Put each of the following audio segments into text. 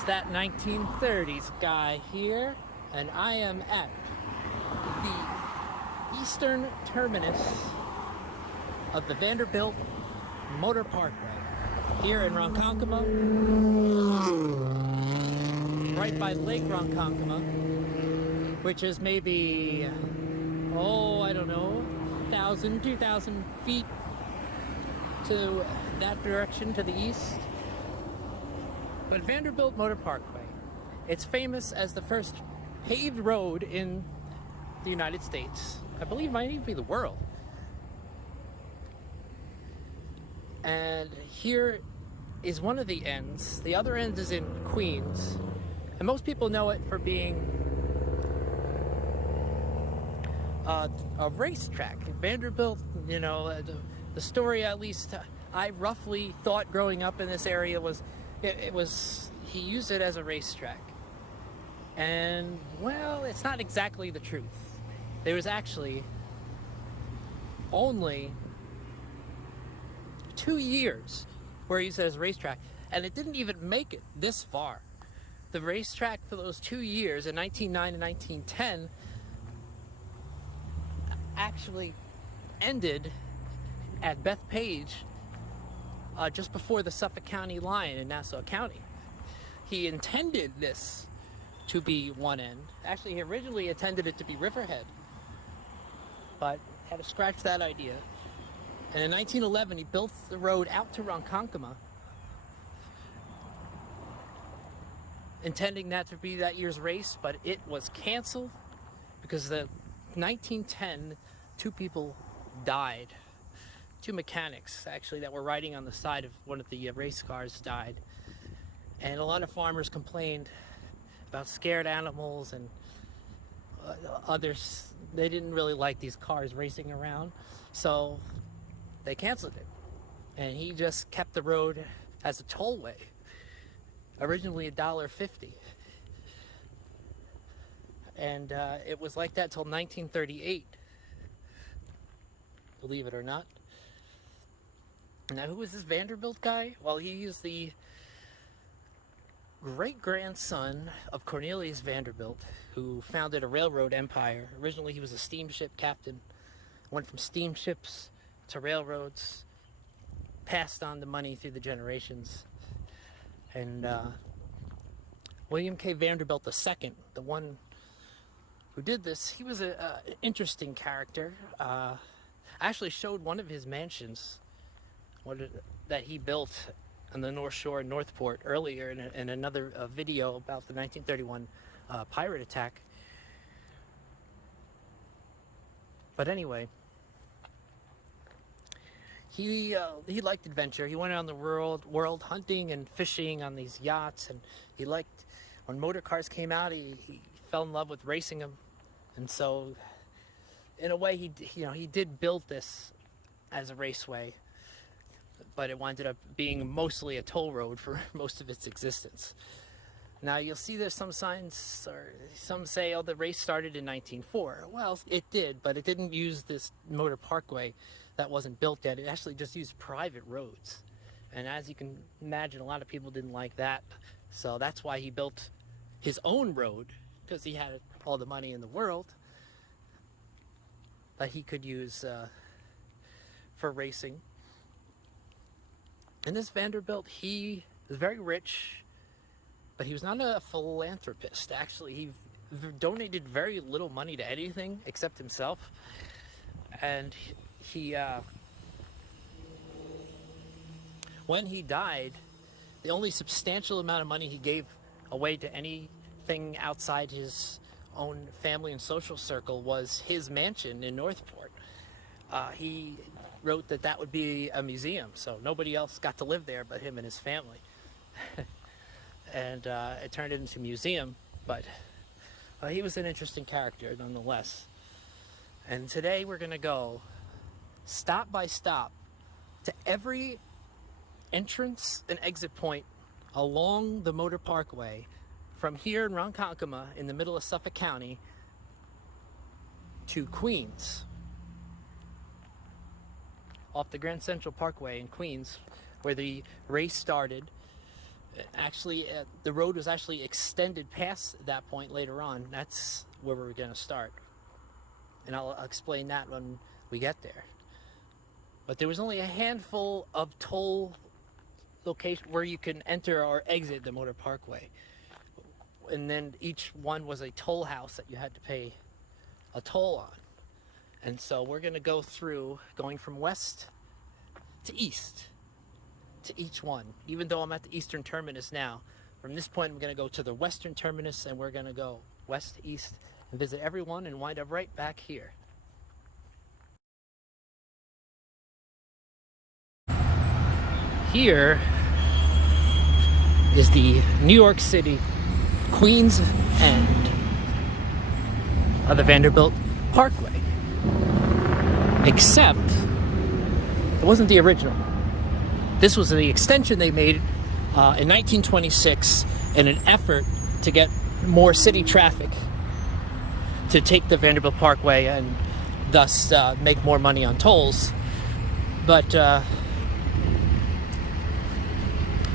It's that 1930s guy here, and I am at the eastern terminus of the Vanderbilt Motor Parkway here in Ronkonkoma, right by Lake Ronkonkoma, which is maybe, I don't know, 1,000, 2,000 feet to that direction to the east. But Vanderbilt Motor Parkway, it's famous as the first paved road in the United States. I believe it might even be the world. And here is one of the ends. The other end is in Queens. And most people know it for being a racetrack. Vanderbilt, the story, at least I roughly thought growing up in this area, was he used it as a racetrack. And, well, it's not exactly the truth. There was actually only 2 years where he used it as a racetrack, and it didn't even make it this far. The racetrack for those 2 years, in 1909 and 1910, actually ended at Bethpage, just before the Suffolk County line in Nassau County. He intended this to be one end. Actually, he originally intended it to be Riverhead, but had to scratch that idea. And in 1911, he built the road out to Ronkonkoma, intending that to be that year's race, but it was canceled because the 1910, 2 people died. 2 mechanics, actually, that were riding on the side of one of the race cars died. And a lot of farmers complained about scared animals, and others, they didn't really like these cars racing around. So they canceled it. And he just kept the road as a tollway. Originally $1.50. And it was like that till 1938. Believe it or not. Now, who was this Vanderbilt guy? Well, he is the great-grandson of Cornelius Vanderbilt, who founded a railroad empire. Originally, he was a steamship captain, went from steamships to railroads, passed on the money through the generations. And William K. Vanderbilt II, the one who did this, he was an interesting character. I actually showed one of his mansions that he built on the North Shore in Northport earlier in another video about the 1931 pirate attack. But anyway, he liked adventure. He went around the world hunting and fishing on these yachts, and he liked, when motor cars came out, he fell in love with racing them. And so, in a way, he did build this as a raceway, but it wound up being mostly a toll road for most of its existence. Now, you'll see there's some signs, or some say, the race started in 1904. Well, it did, but it didn't use this motor parkway that wasn't built yet. It actually just used private roads. And as you can imagine, a lot of people didn't like that. So that's why he built his own road, because he had all the money in the world that he could use for racing. And this Vanderbilt, he was very rich, but he was not a philanthropist. Actually, he donated very little money to anything except himself. And he when he died, the only substantial amount of money he gave away to anything outside his own family and social circle was his mansion in Northport. He wrote that would be a museum, so nobody else got to live there but him and his family. And it turned into a museum, but he was an interesting character nonetheless. And today we're going to go stop by stop to every entrance and exit point along the Motor Parkway from here in Ronkonkoma in the middle of Suffolk County to Queens, off the Grand Central Parkway in Queens, where the race started Actually, the road was actually extended past that point later on. That's where we're going to start. And I'll explain that when we get there. But there was only a handful of toll locations where you can enter or exit the Motor Parkway. And then each one was a toll house that you had to pay a toll on. And so we're going to go through, going from west to east, to each one. Even though I'm at the eastern terminus now, from this point I'm going to go to the western terminus, and we're going to go west to east and visit everyone and wind up right back here. Here is the New York City Queens end of the Vanderbilt Parkway. Except it wasn't the original. This was the extension they made in 1926 in an effort to get more city traffic to take the Vanderbilt Parkway and thus make more money on tolls. But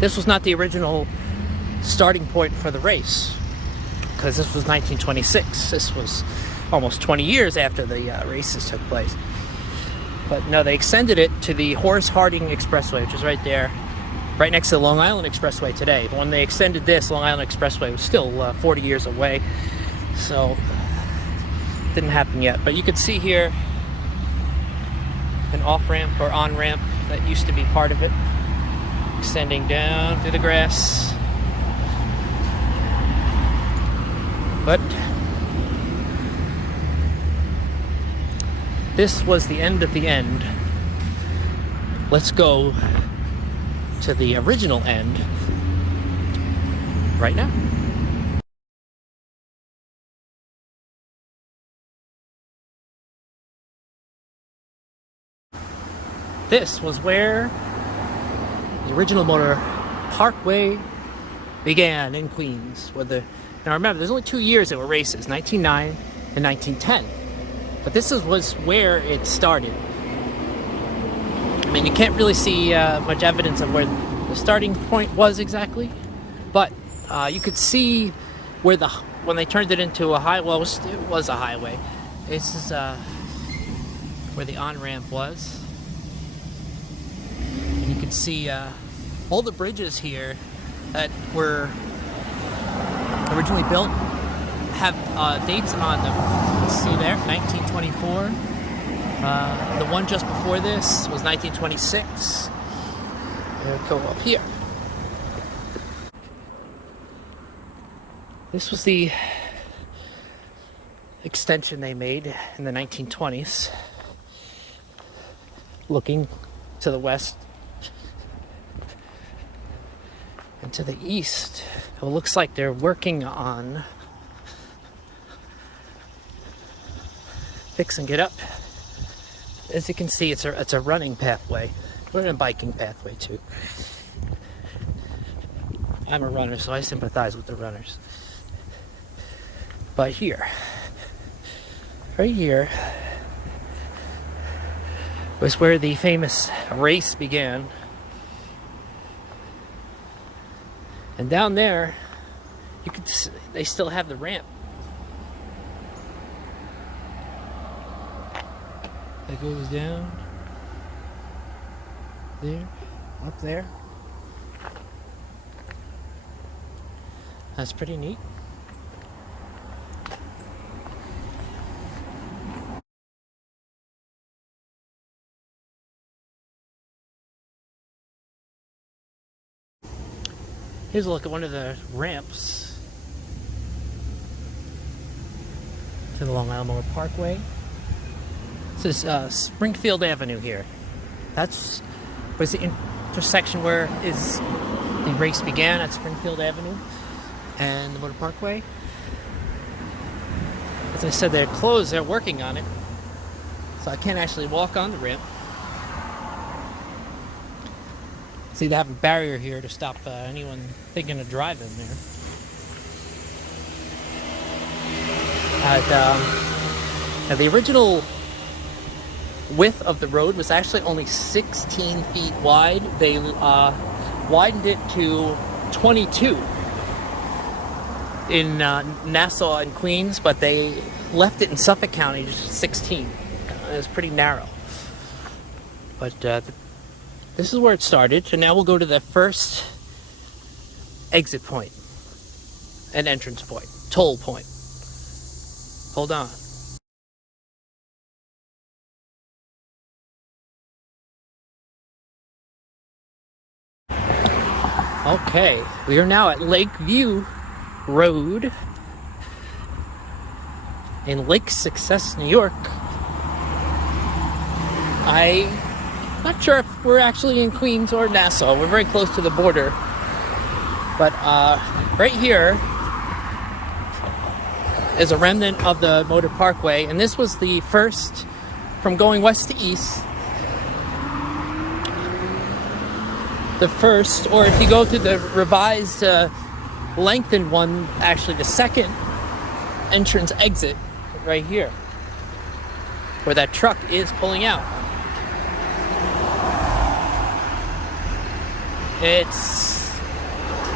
this was not the original starting point for the race, because this was 1926. This was almost 20 years after the races took place. But no, they extended it to the Horace Harding Expressway, which is right there, right next to the Long Island Expressway today. But when they extended this, Long Island Expressway was still 40 years away, so it didn't happen yet. But you can see here an off-ramp or on-ramp that used to be part of it, extending down through the grass. But this was the end of the end. Let's go to the original end right now. This was where the original Motor Parkway began in Queens. Now remember, there's only 2 years there were races, 1909 and 1910. But this was where it started. I mean, you can't really see much evidence of where the starting point was exactly, but you could see where when they turned it into a highway. Well, it was a highway. This is where the on-ramp was. And you can see all the bridges here that were originally built have dates on them. You can see there, 1924. The one just before this was 1926. We'll go up here. This was the extension they made in the 1920s, looking to the west and to the east. It looks like they're working on fixing it up. As you can see, it's a running pathway, but a biking pathway too. I'm a runner, so I sympathize with the runners. But here, right here, was where the famous race began. And down there, they still have the ramp. That goes down there, up there. That's pretty neat. Here's a look at one of the ramps to the Long Island Motor Parkway. This is Springfield Avenue here. That's was the intersection where the race began at Springfield Avenue and the Motor Parkway. As I said, they're closed. They're working on it, so I can't actually walk on the ramp. See, they have a barrier here to stop anyone thinking of driving there. Now the original width of the road was actually only 16 feet wide. They widened it to 22 in Nassau and Queens, but they left it in Suffolk County, just 16. It was pretty narrow. But this is where it started, and now we'll go to the first exit point, an entrance point, toll point. Hold on. Okay, we are now at Lakeview Road in Lake Success, New York. I'm not sure if we're actually in Queens or Nassau. We're very close to the border. But right here is a remnant of the Motor Parkway, and this was the first, from going west to east, the first, or if you go to the revised lengthened one, actually the second entrance exit right here, where that truck is pulling out.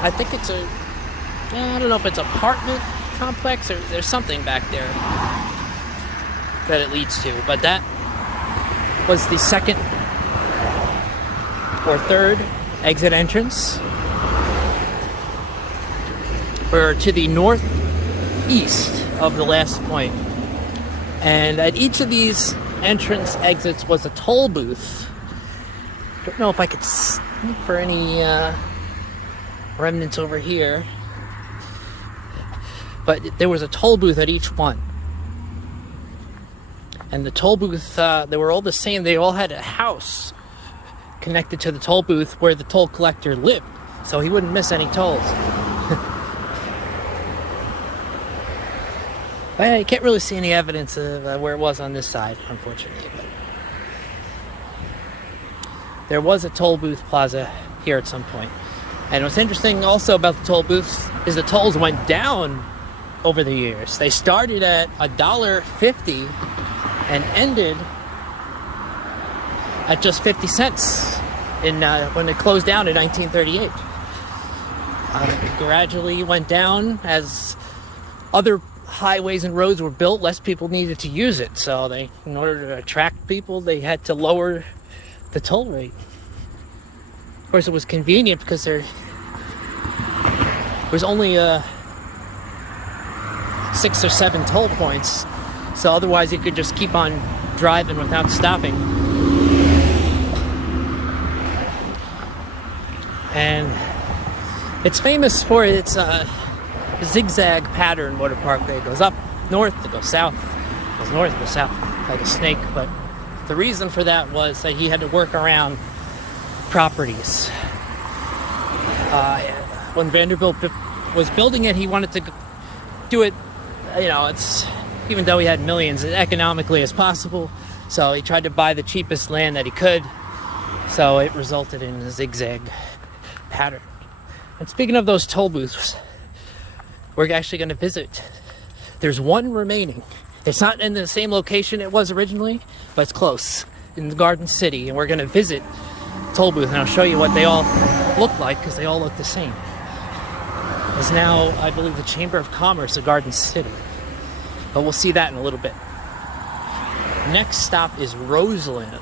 I think it's I don't know if it's an apartment complex or there's something back there that it leads to, but that was the second or third exit entrance. We're to the northeast of the last point, and at each of these entrance exits was a toll booth. Don't know if I could sneak for any remnants over here, but there was a toll booth at each one, and the toll booth, they were all the same. They all had a house connected to the toll booth where the toll collector lived, so he wouldn't miss any tolls. I can't really see any evidence of where it was on this side, unfortunately, but there was a toll booth plaza here at some point. And what's interesting also about the toll booths is the tolls went down over the years. They started at $1.50 and ended at just 50 cents when it closed down in 1938. It gradually went down as other highways and roads were built. Less people needed to use it, so in order to attract people, they had to lower the toll rate. Of course, it was convenient because there was only 6 or 7 toll points, so otherwise you could just keep on driving without stopping. And it's famous for its zigzag pattern. Motor Parkway. It goes up north, it goes south, it goes north, it goes south, like a snake. But the reason for that was that he had to work around properties. When Vanderbilt was building it, he wanted to do it, even though he had millions, as economically as possible. So he tried to buy the cheapest land that he could. So it resulted in a zigzag pattern. And speaking of those toll booths, we're actually going to visit. There's one remaining. It's not in the same location it was originally, but it's close, in the Garden City, and we're going to visit toll booth, and I'll show you what they all look like, because they all look the same. It's now, I believe, the Chamber of Commerce of Garden City, but we'll see that in a little bit. Next stop is Roseland.